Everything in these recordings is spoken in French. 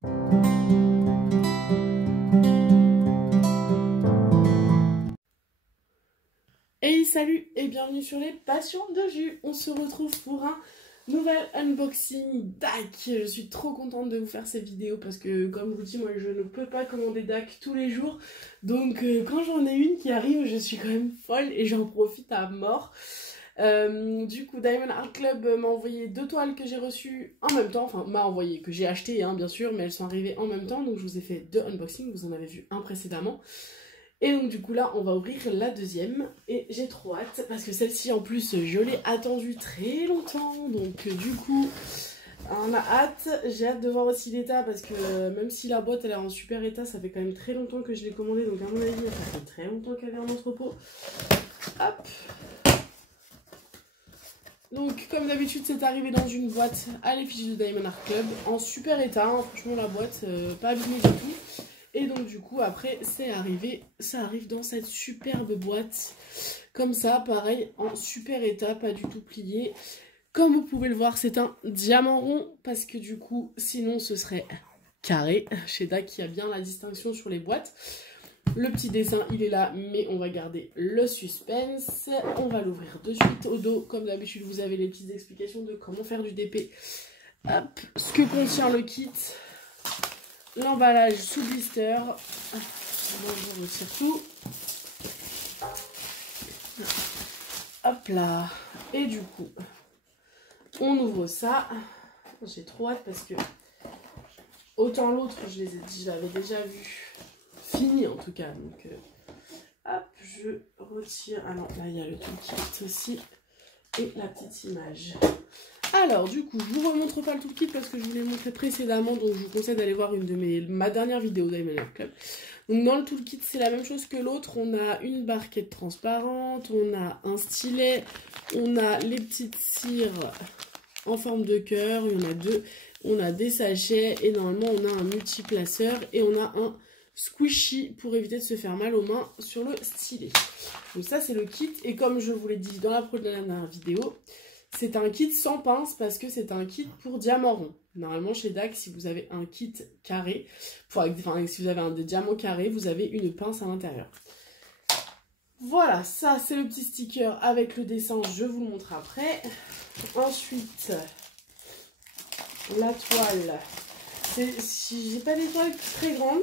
Hey salut et bienvenue sur les Passions de Jus. On se retrouve pour un nouvel unboxing DAC. Je suis trop contente de vous faire cette vidéo parce que comme je vous dis, moi je ne peux pas commander DAC tous les jours. Donc quand j'en ai une qui arrive, je suis quand même folle et j'en profite à mort. Du coup, Diamond Art Club m'a envoyé 2 toiles que j'ai reçues en même temps. Enfin, m'a envoyé, que j'ai acheté hein, bien sûr, mais elles sont arrivées en même temps. Donc je vous ai fait 2 unboxings, vous en avez vu un précédemment. Et donc du coup là on va ouvrir la deuxième et j'ai trop hâte parce que celle-ci en plus je l'ai attendue très longtemps, donc du coup on a hâte. J'ai hâte de voir aussi l'état parce que même si la boîte elle est en super état, ça fait quand même très longtemps que je l'ai commandée, donc à mon avis ça fait très longtemps qu'elle est en entrepôt. Hop. Donc comme d'habitude c'est arrivé dans une boîte à l'effigie de Diamond Art Club en super état, hein. Franchement la boîte pas abîmée du tout. Et donc du coup après c'est arrivé, ça arrive dans cette superbe boîte comme ça, pareil en super état, pas du tout plié. Comme vous pouvez le voir c'est un diamant rond parce que du coup sinon ce serait carré. Chez DAC il y a bien la distinction sur les boîtes. Le petit dessin il est là mais on va garder le suspense. On va l'ouvrir de suite. Au dos comme d'habitude vous avez les petites explications de comment faire du DP. Hop, ce que contient le kit. L'emballage sous blister. Je retire tout. Hop là. Et du coup, on ouvre ça. J'ai trop hâte parce que autant l'autre, je l'avais déjà vu. Fini en tout cas. Donc, hop, je retire. Ah non, là il y a le toolkit aussi. Et la petite image. Alors du coup, je vous remontre pas le toolkit parce que je vous l'ai montré précédemment, donc je vous conseille d'aller voir ma dernière vidéo Diamond Art Club. Donc dans le toolkit, c'est la même chose que l'autre, on a une barquette transparente, on a un stylet, on a les petites cires en forme de cœur, il y en a 2, on a des sachets et normalement on a un multiplaceur et on a un squishy pour éviter de se faire mal aux mains sur le stylet. Donc ça c'est le kit et comme je vous l'ai dit dans la dernière vidéo, c'est un kit sans pince parce que c'est un kit pour diamant rond. Normalement chez DAC, si vous avez un kit carré, si vous avez des diamants carrés, vous avez une pince à l'intérieur. Voilà, ça c'est le petit sticker avec le dessin, je vous le montre après. Ensuite, la toile. J'ai pas des toiles très grandes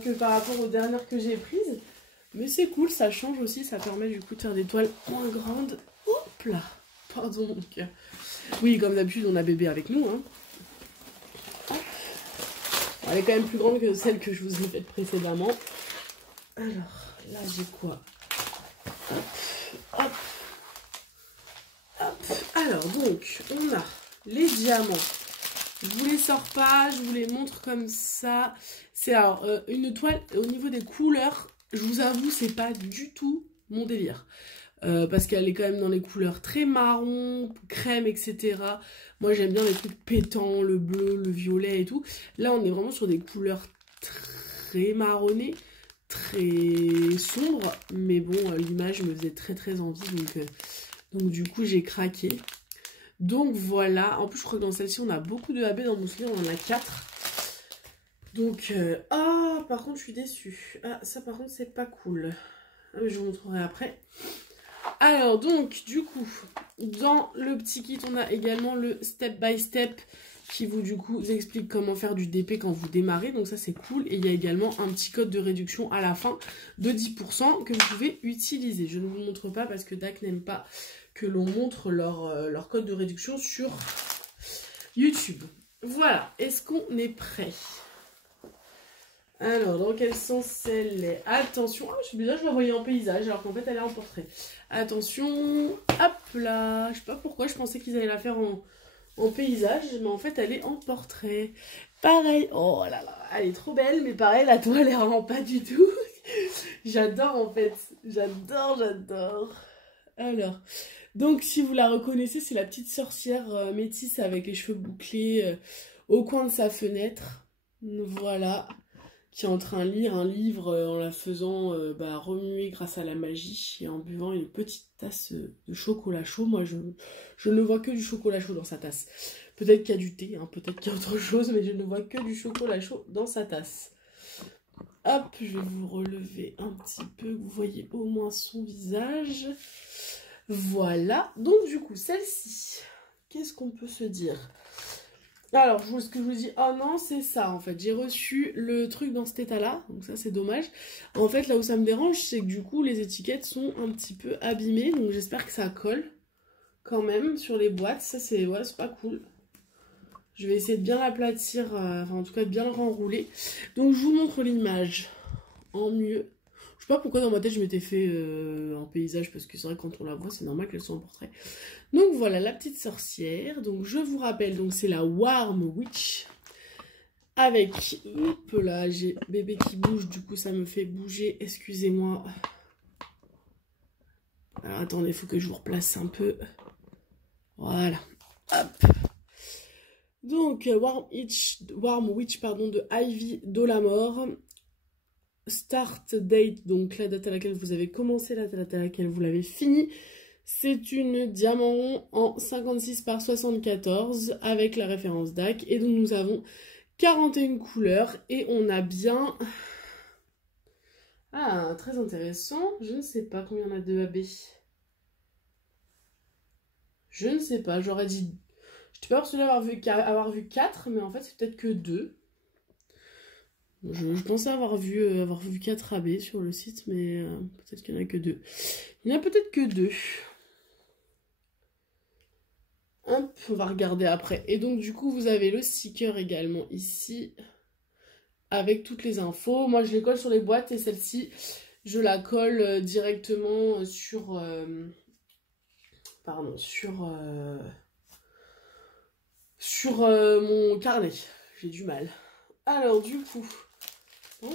que par rapport aux dernières que j'ai prises. Mais c'est cool, ça change aussi, ça permet du coup de faire des toiles moins grandes. Hop là! Pardon mon cœur. Oui, comme d'habitude, on a bébé avec nous. Hein. Elle est quand même plus grande que celle que je vous ai faite précédemment. Alors, là, j'ai quoi? Hop, hop, hop. Alors, donc, on a les diamants. Je vous les sors pas, je vous les montre comme ça. C'est alors une toile au niveau des couleurs. Je vous avoue, c'est pas du tout mon délire. Parce qu'elle est quand même dans les couleurs très marron, crème, etc. Moi j'aime bien les trucs pétants, le bleu, le violet et tout. Là on est vraiment sur des couleurs très marronnées, très sombres. Mais bon, l'image me faisait très envie, donc du coup j'ai craqué. Donc voilà, en plus je crois que dans celle-ci on a beaucoup de AB, dans mon souvenir on en a 4. Donc, ah par contre je suis déçue. Ah ça par contre c'est pas cool. Ah, mais je vous montrerai après. Alors donc du coup dans le petit kit on a également le step by step qui vous du coup vous explique comment faire du DP quand vous démarrez, donc ça c'est cool. Et il y a également un petit code de réduction à la fin de 10% que vous pouvez utiliser. Je ne vous montre pas parce que DAC n'aime pas que l'on montre leur code de réduction sur YouTube. Voilà, est-ce qu'on est prêt? Alors, dans quel sens elle est? Attention, ah, je suis bizarre, je la voyais en paysage alors qu'en fait elle est en portrait. Attention, hop là, je sais pas pourquoi, je pensais qu'ils allaient la faire en paysage, mais en fait elle est en portrait. Pareil, oh là là, elle est trop belle, mais pareil, la toile elle rend pas du tout. J'adore en fait, j'adore. Alors, donc si vous la reconnaissez, c'est la petite sorcière métisse avec les cheveux bouclés au coin de sa fenêtre. Voilà. Qui est en train de lire un livre en la faisant remuer grâce à la magie et en buvant une petite tasse de chocolat chaud. Moi, je ne vois que du chocolat chaud dans sa tasse. Peut-être qu'il y a du thé, hein, peut-être qu'il y a autre chose, mais je ne vois que du chocolat chaud dans sa tasse. Hop, je vais vous relever un petit peu, que vous voyez au moins son visage. Voilà, donc du coup, celle-ci, qu'est-ce qu'on peut se dire? Alors, ce que je vous dis, oh non, c'est ça, en fait. J'ai reçu le truc dans cet état-là, donc ça, c'est dommage. En fait, là où ça me dérange, c'est que du coup, les étiquettes sont un petit peu abîmées, donc j'espère que ça colle quand même sur les boîtes. Ça, c'est ouais, c'est pas cool. Je vais essayer de bien l'aplatir, enfin, en tout cas, de bien le renrouler. Donc, je vous montre l'image en mieux. Je sais pas pourquoi dans ma tête, je m'étais fait un paysage, parce que c'est vrai que quand on la voit, c'est normal qu'elle soit en portrait. Donc voilà la petite sorcière. Donc je vous rappelle, donc c'est la Warm Witch. Avec, hop là, j'ai bébé qui bouge, du coup ça me fait bouger, excusez-moi. Alors attendez, il faut que je vous replace un peu. Voilà, hop. Donc Warm Witch pardon, de Ivy Dolamore. Start date, donc la date à laquelle vous avez commencé, la date à laquelle vous l'avez fini. C'est une diamant rond en 56 par 74 avec la référence DAC. Et donc nous avons 41 couleurs et on a bien... Ah, très intéressant. Je ne sais pas combien on a de AB. Je ne sais pas, j'aurais dit... Je n'étais pas persuadée avoir vu 4, mais en fait c'est peut-être que 2. Je pensais avoir vu 4 AB sur le site, mais peut-être qu'il n'y en a que 2. Il n'y en a peut-être que 2. Hop, on va regarder après. Et donc du coup, vous avez le sticker également ici, avec toutes les infos. Moi, je les colle sur les boîtes et celle-ci, je la colle directement sur... mon carnet. J'ai du mal. Alors du coup,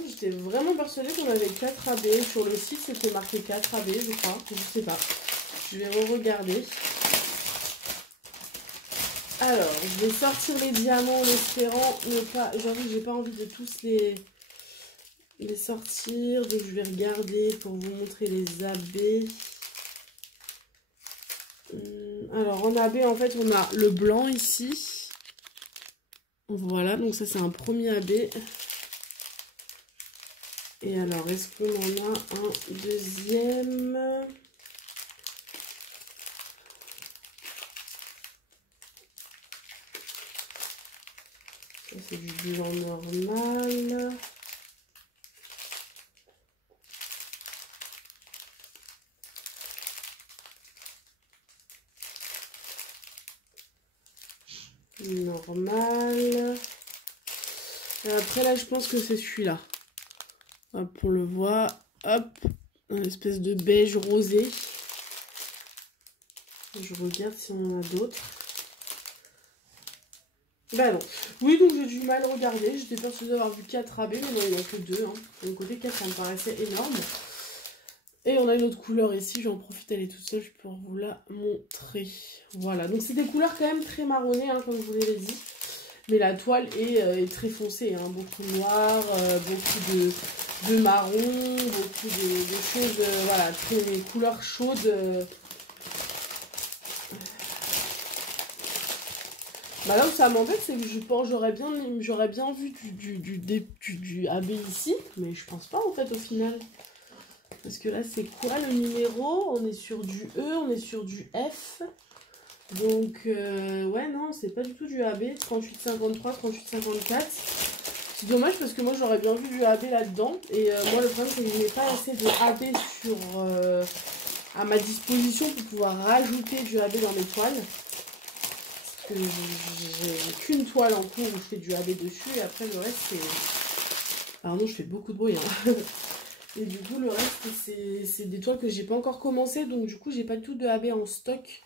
j'étais vraiment persuadée qu'on avait 4 AB. Sur le site, c'était marqué 4 AB, je crois. Je sais pas. Je vais re-regarder. Alors, je vais sortir les diamants en espérant ne pas... J'avoue que j'ai pas envie de tous les sortir. Donc, je vais regarder pour vous montrer les AB. Alors, en AB, en fait, on a le blanc ici. Voilà, donc ça, c'est un premier AB. Et alors, est-ce qu'on en a un deuxième ? Ça, c'est du blanc normal. Normal. Et après, là, je pense que c'est celui-là. Hop, on le voit. Hop, une espèce de beige rosé. Je regarde si on en a d'autres. Bah non. Oui, donc j'ai du mal à regarder. J'étais persuadée d'avoir vu 4 AB, mais non, il n'y en a que 2. Hein. De mon côté, 4, ça me paraissait énorme. Et on a une autre couleur ici. J'en profite, elle est toute seule pour vous la montrer. Voilà, donc c'est des couleurs quand même très marronnées, hein, comme je vous l'avais dit. Mais la toile est très foncée. Hein. Beaucoup de noir, beaucoup de marron, beaucoup de choses, voilà, très couleurs chaudes. Bah là où ça m'embête, c'est que je pense j'aurais bien vu du AB ici, mais je pense pas en fait au final. Parce que là c'est quoi le numéro? On est sur du E, on est sur du F. Donc ouais non, c'est pas du tout du AB, 3853, 3854. C'est dommage parce que moi j'aurais bien vu du AB là-dedans. Et moi le problème c'est que je n'ai pas assez de AB à ma disposition pour pouvoir rajouter du AB dans mes toiles. J'ai qu'une toile en cours où je fais du AB dessus et après le reste c'est... Pardon, je fais beaucoup de bruit. Hein. Et du coup le reste c'est des toiles que j'ai pas encore commencé, donc du coup j'ai pas du tout de AB en stock.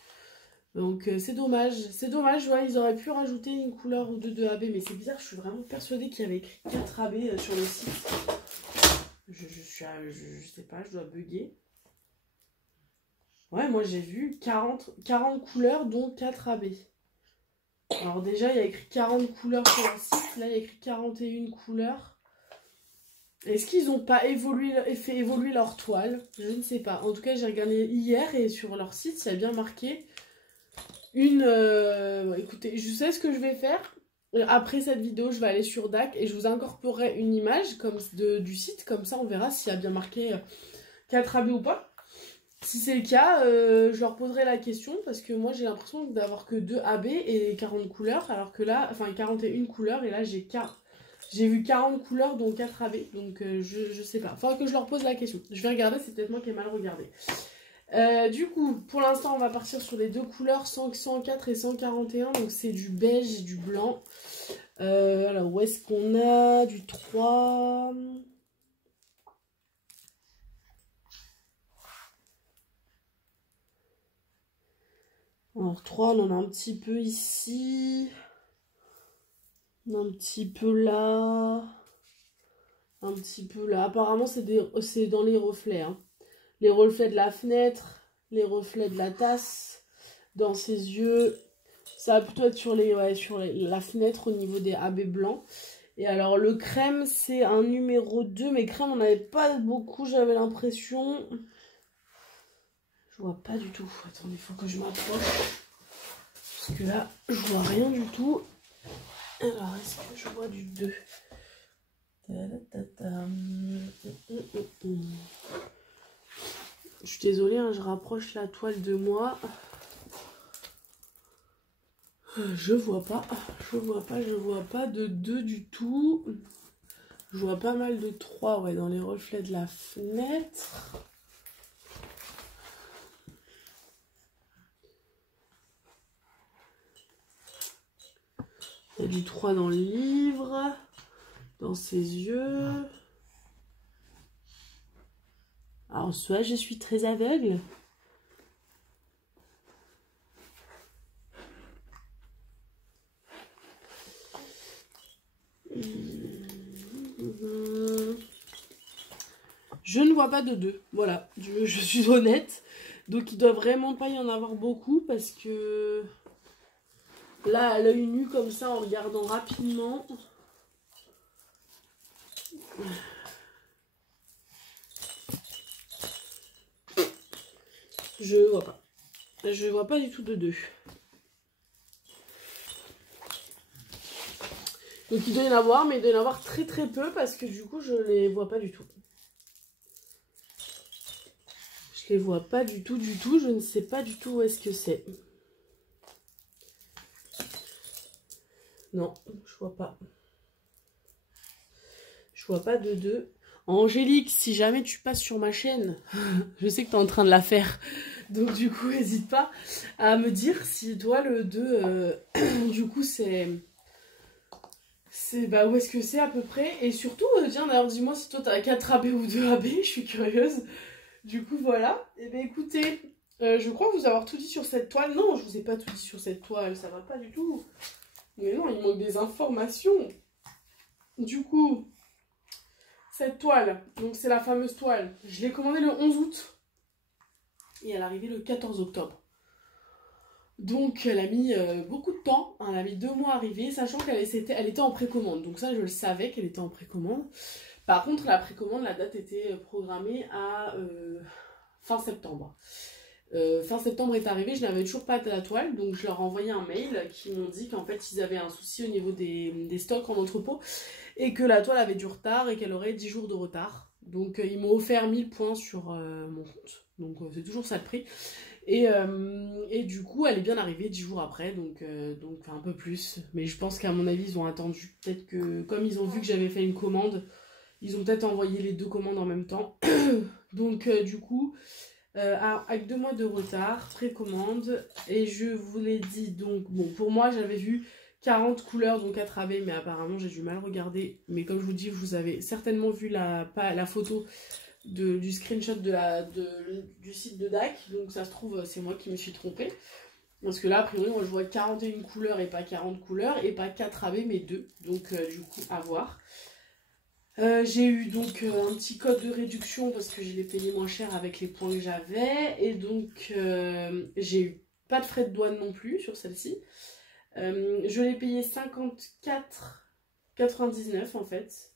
Donc c'est dommage. C'est dommage, ouais, ils auraient pu rajouter une couleur ou deux de AB, mais c'est bizarre, je suis vraiment persuadée qu'il y avait écrit 4 AB sur le site. Je sais pas, je dois bugger. Ouais, moi j'ai vu 40 couleurs dont 4 AB. Alors déjà, il y a écrit 40 couleurs sur le site. Là, il y a écrit 41 couleurs. Est-ce qu'ils n'ont pas fait évoluer leur toile? Je ne sais pas. En tout cas, j'ai regardé hier et sur leur site, il y a bien marqué Écoutez, je sais ce que je vais faire. Après cette vidéo, je vais aller sur DAC et je vous incorporerai une image comme du site. Comme ça, on verra s'il y a bien marqué 4 AB ou pas. Si c'est le cas, je leur poserai la question parce que moi, j'ai l'impression d'avoir que 2 AB et 40 couleurs. Alors que là, enfin 41 couleurs et là, j'ai vu 40 couleurs dont 4 AB. Donc, je sais pas. Faudra que je leur pose la question. Je vais regarder, c'est peut-être moi qui ai mal regardé. Du coup, pour l'instant, on va partir sur les deux couleurs 104 et 141. Donc, c'est du beige et du blanc. Alors, où est-ce qu'on a du 3? Alors, 3, on en a un petit peu ici. On a un petit peu là. Un petit peu là. Apparemment, c'est dans les reflets. Hein. Les reflets de la fenêtre, les reflets de la tasse, dans ses yeux. Ça va plutôt être sur la fenêtre au niveau des AB blancs. Et alors le crème, c'est un numéro 2. Mais crème, on n'avait pas beaucoup, j'avais l'impression. Je vois pas du tout. Attendez, il faut que je m'approche. Parce que là, je vois rien du tout. Alors, est-ce que je vois du 2? Je suis désolée, hein, je rapproche la toile de moi. Je vois pas de 2 du tout. Je vois pas mal de 3 ouais, dans les reflets de la fenêtre. Il y a du 3 dans le livre, dans ses yeux. Alors soit je suis très aveugle. Je ne vois pas de 2, voilà, je suis honnête. Donc il doit vraiment pas y en avoir beaucoup parce que là, à l'œil nu comme ça, en regardant rapidement, je vois pas. Je vois pas du tout de 2. Donc il doit y en avoir, mais il doit y en avoir très très peu parce que du coup je les vois pas du tout. Je les vois pas du tout, je ne sais pas du tout où est-ce que c'est. Non, je vois pas. Je vois pas de 2. Angélique, si jamais tu passes sur ma chaîne, je sais que tu es en train de la faire. Donc du coup, n'hésite pas à me dire si toi le 2, du coup c'est bah, où est-ce que c'est à peu près. Et surtout, tiens d'ailleurs dis-moi si toi tu as 4 AB ou 2 AB, je suis curieuse. Du coup voilà. Et bien écoutez, je crois vous avoir tout dit sur cette toile. Non, je vous ai pas tout dit sur cette toile, ça va pas du tout. Mais non, il manque des informations. Du coup, cette toile, donc c'est la fameuse toile, je l'ai commandée le 11 août et elle est arrivée le 14 octobre. Donc elle a mis beaucoup de temps, elle a mis 2 mois à arriver, sachant qu'elle était en précommande. Donc ça, je le savais qu'elle était en précommande. Par contre, la précommande, la date était programmée à fin septembre. Fin septembre est arrivé, je n'avais toujours pas de la toile, donc je leur ai envoyé un mail qui m'ont dit qu'en fait ils avaient un souci au niveau des stocks en entrepôt et que la toile avait du retard et qu'elle aurait 10 jours de retard. Donc ils m'ont offert 1000 points sur mon compte, donc c'est toujours ça le prix. Et du coup elle est bien arrivée 10 jours après, donc un peu plus, mais je pense qu'à mon avis ils ont attendu, peut-être que comme ils ont vu que j'avais fait une commande, ils ont peut-être envoyé les 2 commandes en même temps. Donc du coup... avec 2 mois de retard, précommande, et je vous l'ai dit, donc bon, pour moi j'avais vu 40 couleurs, donc 4 AB, mais apparemment j'ai du mal regarder, mais comme je vous dis, vous avez certainement vu la photo du screenshot du site de DAC, donc ça se trouve c'est moi qui me suis trompée, parce que là a priori moi je vois 41 couleurs et pas 40 couleurs, et pas 4 AB mais 2, donc du coup à voir. J'ai eu donc un petit code de réduction parce que je l'ai payé moins cher avec les points que j'avais. Et donc j'ai eu pas de frais de douane non plus sur celle-ci. Je l'ai payé 54,99 en fait.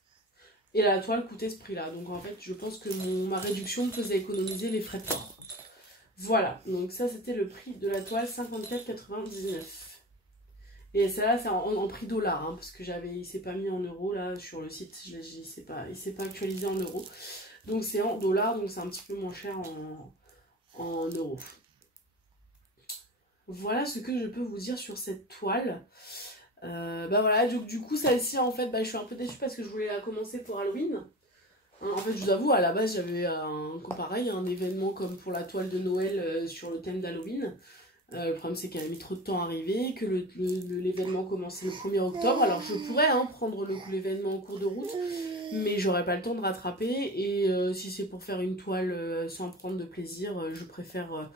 Et la toile coûtait ce prix-là. Donc en fait je pense que ma réduction me faisait économiser les frais de port. Voilà, donc ça c'était le prix de la toile, 54,99. Et celle-là c'est en prix dollar, hein, parce que il s'est pas mis en euros là sur le site, il s'est pas actualisé en euros. Donc c'est en dollars, donc c'est un petit peu moins cher en euros. Voilà ce que je peux vous dire sur cette toile. Bah voilà, du coup celle-ci en fait, bah, je suis un peu déçue parce que je voulais la commencer pour Halloween. En fait, je vous avoue, à la base, j'avais un événement comme pour la toile de Noël sur le thème d'Halloween. Le problème, c'est qu'elle a mis trop de temps à arriver, que l'événement commençait le 1er octobre. Alors, je pourrais prendre l'événement en cours de route, mais j'aurais pas le temps de rattraper. Et si c'est pour faire une toile sans prendre de plaisir, je préfère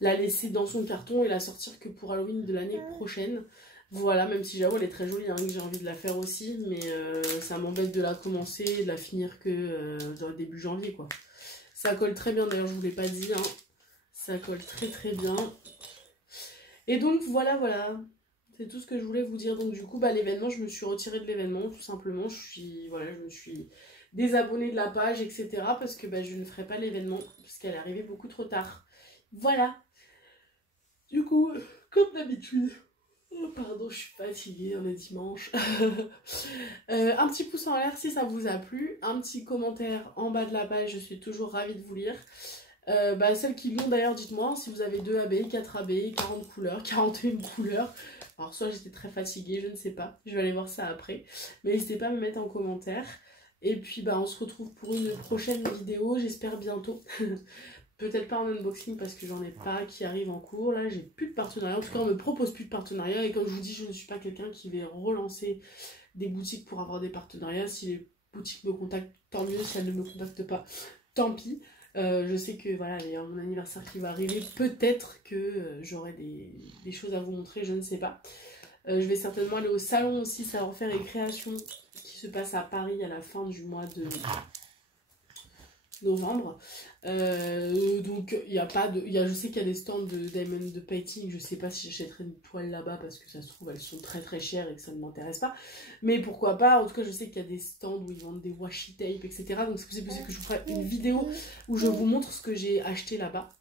la laisser dans son carton et la sortir que pour Halloween de l'année prochaine. Voilà, même si j'avoue elle est très jolie, que j'ai envie de la faire aussi, mais ça m'embête de la commencer et de la finir que dans le début janvier, quoi. Ça colle très bien, d'ailleurs je vous l'ai pas dit, ça colle très très bien. Et donc voilà, c'est tout ce que je voulais vous dire. Donc du coup, bah, l'événement, je me suis retirée de l'événement, tout simplement. Je me suis désabonnée de la page, etc. Parce que bah, je ne ferai pas l'événement, parce qu'elle est arrivée beaucoup trop tard. Voilà. Du coup, comme d'habitude... Oh, pardon, je suis fatiguée, on est dimanche. Un petit pouce en l'air si ça vous a plu. Un petit commentaire en bas de la page, je suis toujours ravie de vous lire. Celles qui l'ont d'ailleurs, dites-moi si vous avez 2 AB, 4 AB, 40 couleurs, 41 couleurs. Alors soit j'étais très fatiguée, je ne sais pas. Je vais aller voir ça après. Mais n'hésitez pas à me mettre en commentaire. Et puis bah, on se retrouve pour une prochaine vidéo, j'espère bientôt. Peut-être pas en unboxing parce que j'en ai pas qui arrive en cours. Là, j'ai plus de partenariat. En tout cas, on me propose plus de partenariat. Et comme je vous dis, je ne suis pas quelqu'un qui va relancer des boutiques pour avoir des partenariats. Si les boutiques me contactent, tant mieux. Si elles ne me contactent pas, tant pis. Je sais que voilà, il y a mon anniversaire qui va arriver. Peut-être que j'aurai des choses à vous montrer. Je ne sais pas. Je vais certainement aller au salon aussi Savoir-faire et création qui se passe à Paris à la fin du mois de novembre. Donc je sais qu'il y a des stands de diamond de painting. Je sais pas si j'achèterai une toile là-bas parce que ça se trouve elles sont très très chères et que ça ne m'intéresse pas, mais pourquoi pas. En tout cas je sais qu'il y a des stands où ils vendent des washi tape, etc. Donc c'est possible que je vous ferai une vidéo où je vous montre ce que j'ai acheté là-bas.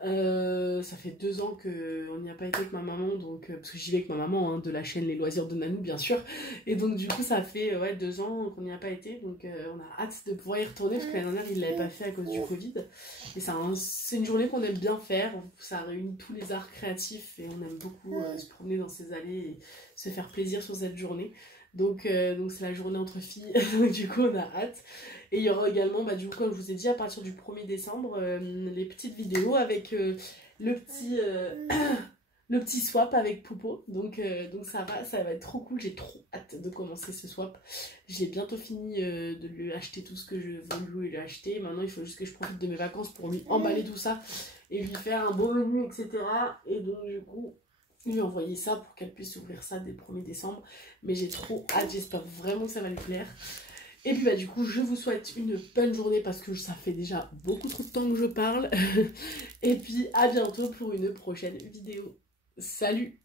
Ça fait 2 ans qu'on n'y a pas été avec ma maman, donc parce que j'y vais avec ma maman, de la chaîne Les Loisirs de Nanou bien sûr, et donc du coup ça fait 2 ans qu'on n'y a pas été, donc on a hâte de pouvoir y retourner parce que l'année dernière il l'avait pas fait à cause du Covid, et c'est une journée qu'on aime bien faire, ça réunit tous les arts créatifs et on aime beaucoup se promener dans ces allées et se faire plaisir sur cette journée. Donc c'est la journée entre filles, donc du coup on a hâte. Et il y aura également, du coup comme je vous ai dit, à partir du 1er décembre, les petites vidéos avec le petit swap avec Poupo. Donc ça va être trop cool, j'ai trop hâte de commencer ce swap. J'ai bientôt fini de lui acheter tout ce que je veux lui acheter. Maintenant il faut juste que je profite de mes vacances pour lui emballer tout ça et lui faire un beau menu, etc. Et donc du coup... lui envoyer ça pour qu'elle puisse ouvrir ça dès le 1er décembre. Mais j'ai trop hâte, j'espère vraiment que ça va lui plaire. Et puis du coup je vous souhaite une bonne journée parce que ça fait déjà beaucoup trop de temps que je parle. Et puis à bientôt pour une prochaine vidéo. Salut!